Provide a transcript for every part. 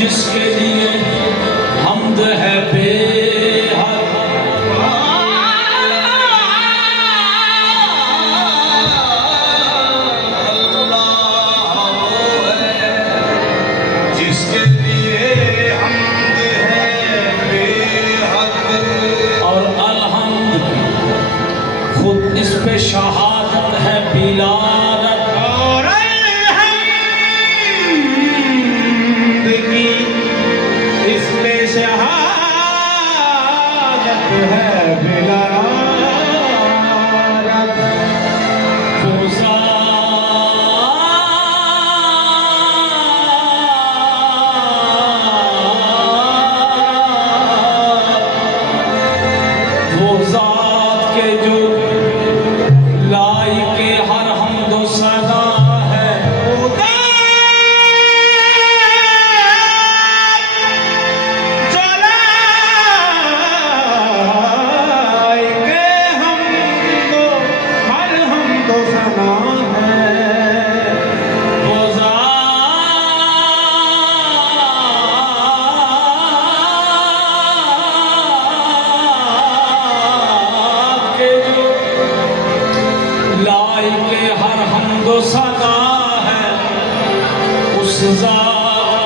जिसके लिए हमद है बेहद, जिसके लिए हमद है बेहद। और अलहम्द खुद इस पे शहादत है बिलारत, और अलहम्द की इस पे शहादत है बिलारत। वो ज़ात के जो लाइके हर हमदो सदा है, वो ज़ात के जो लाइके हर हमदो सदा है, उस ज़ात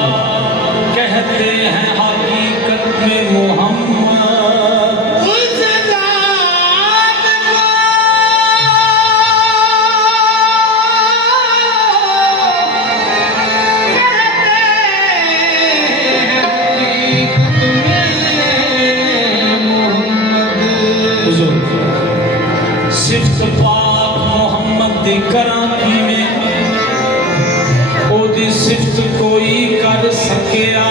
को कहते हैं हकीकत में मोहम्मद। उस ज़ात को कहते हैं हकीकत में मोहम्मद। हुजूर सिफ्त पाक मोहम्मद दी कराची में ओदी सिफ्त कोई कर सकिया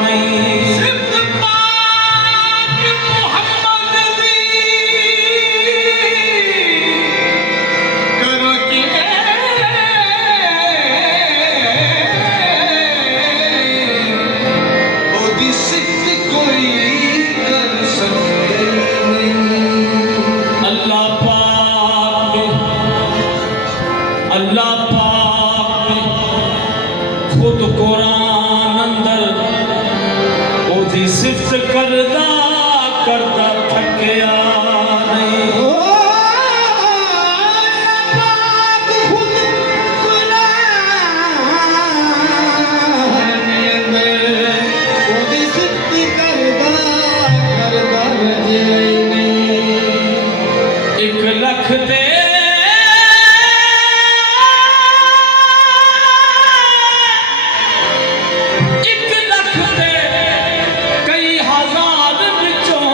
नहीं। सिफ्त पाक मोहम्मद दी कराची में ओदी सिफ्त कोई कर सके नहीं। अल्लाह पाक ने खुद कुरान अंदर ओदी सिफ्त करदा करदा थकिया नहीं। एक लख दे कई हजार विचों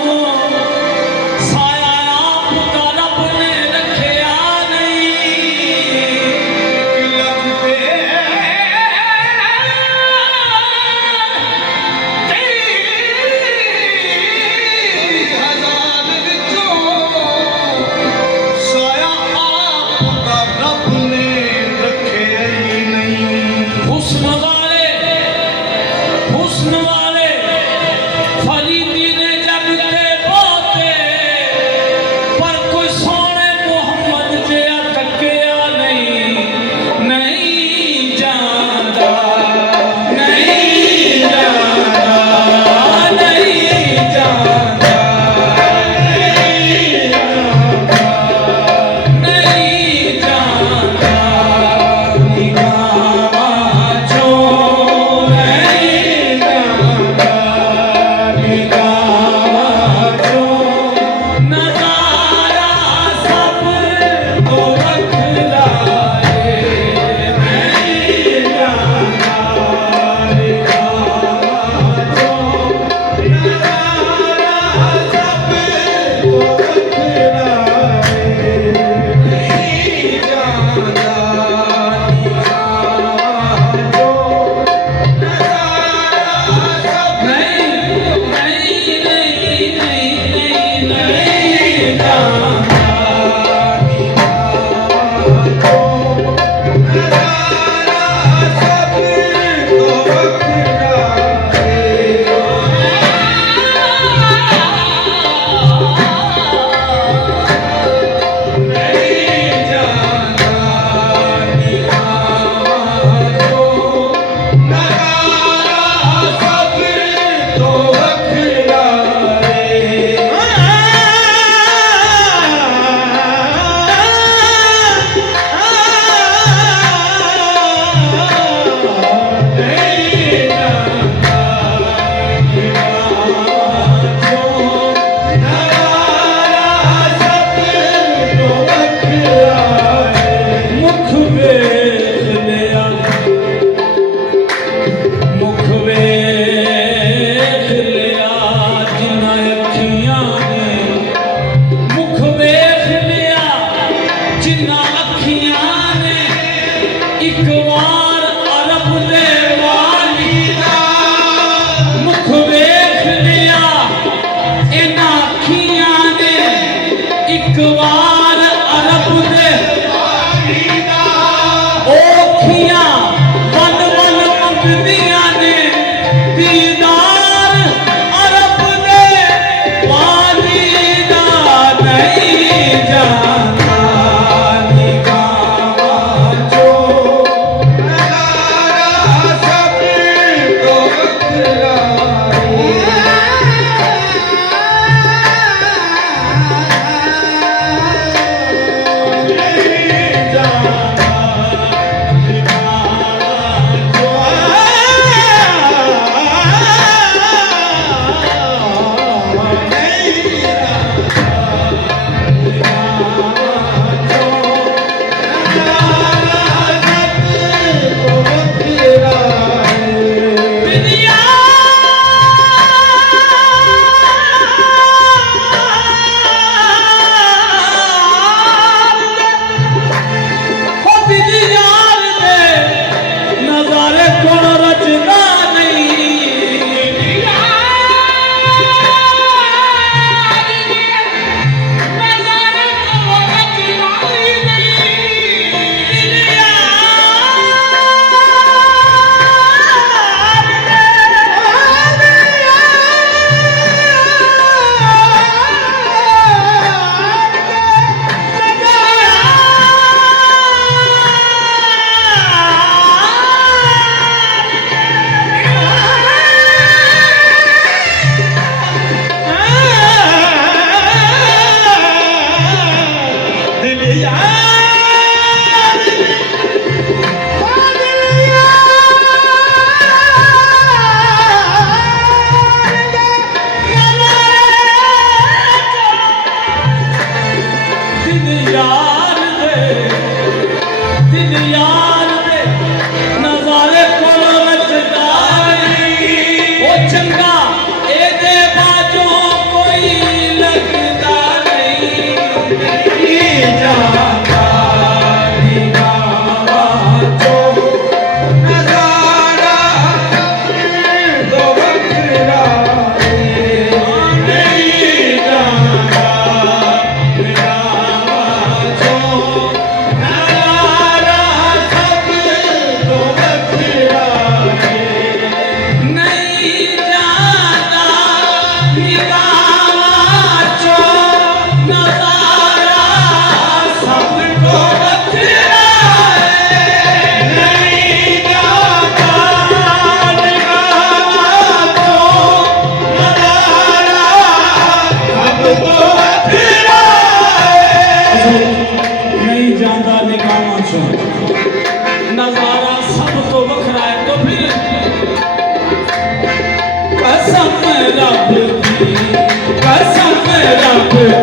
कसम रब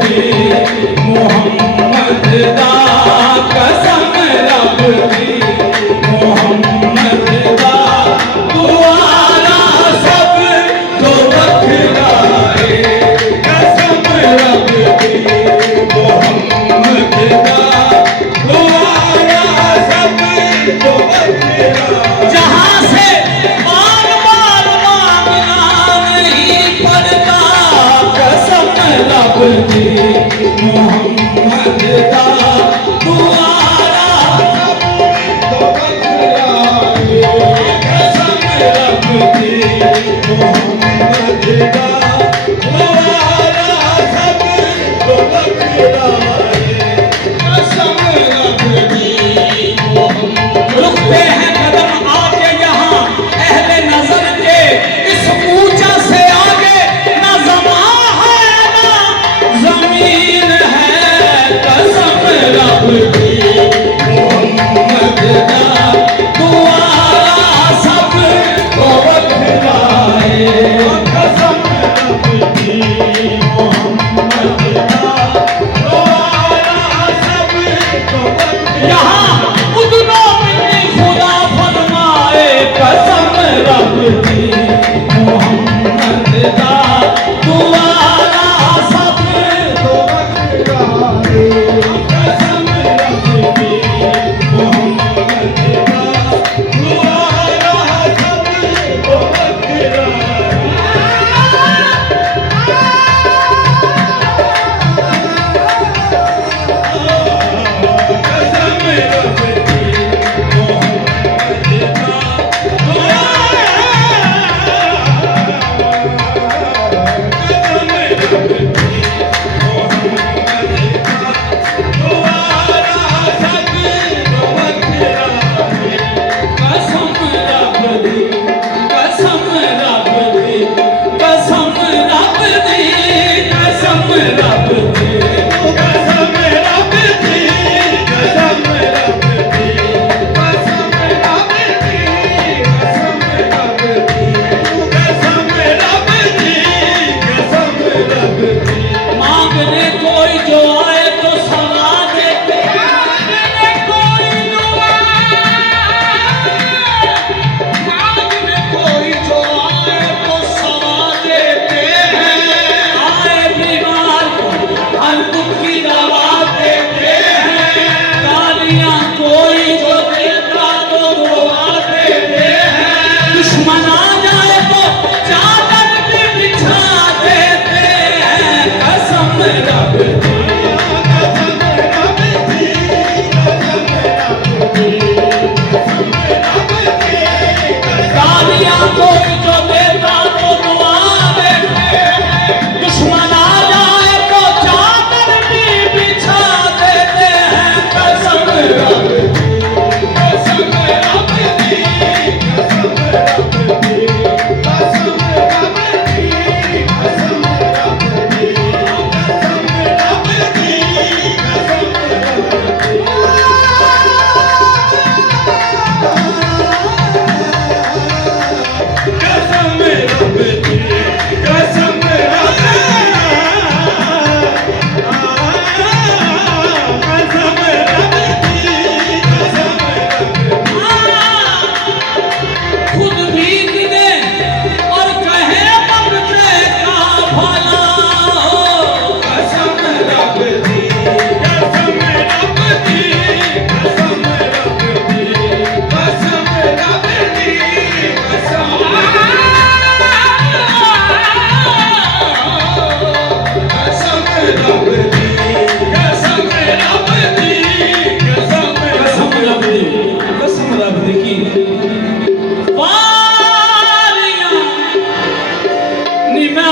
दी मोहम्मद दा कसम रब दी मोहम्मद दा दुआरा सब तो बखरा है कसम रब दी मोहम्मद दा दुआरा सब तो बखरा जहां से बार बार मांगना नहीं पड़ता कसम रब दी मोहम्मद दा दुआरा तो बखरा कसम रब दी मोहम्मद दा दुआरा सब तो बखरा कसम रब दी रुकते हैं कदम आके यहाँ अहले नजर के इस ऊंचा से आगे ना ज़मा है ना ज़मीन है कसम रब दी मोहम्मद दा दुआरा सब को बखराए कसम रब दी मोहम्मद दा दुआरा सब को बखराए यहाँ उदनों में खुदा फरमाए कसम रब दी मोहम्मद दा दुआरा सब तो बखराए कसम रब दी मोहम्मद दा दुआरा सब तो बखराए कसम रब दी मोहम्मद दा कसम रब दी मोहम्मद दा दुआरा सब तो बखराए कसम रब दी कसम रब दी कसम रब दी कसम रब दी कसम रब दी कसम रब दी कसम रब दी कसम रब दी कसम रब दी कसम रब दी मांगने कोई जो आए तो सला देते मांगने कोई जो मांगने कोई जो आए तो सला देते हैं आए बीमार को हर दुख की दवा देते हैं गालियां कोई जो देता तो दुआ देते हैं दुश्मन आ जाए तो चादर भी बिछा देते हैं कसम रब दी कसम रब दी कसम रब दी कसम रब दी गालियां कोई जो देता तो दुआ देते हैं दुश्मन आ जाए तो चादर भी बिछा देते हैं कसम रब दी कसम रब दी कसम रब दी कसम रब दी कसम रब दी कसम रब दी कसम रब दी कसम खुद भी गिने और कहे ममते का भला कसम रब दी कसम रब दी कसम रब दी कसम रब दी कसम रब दी कसम रब दी कसम रब दी कसम रब दी की वारियां नी मैं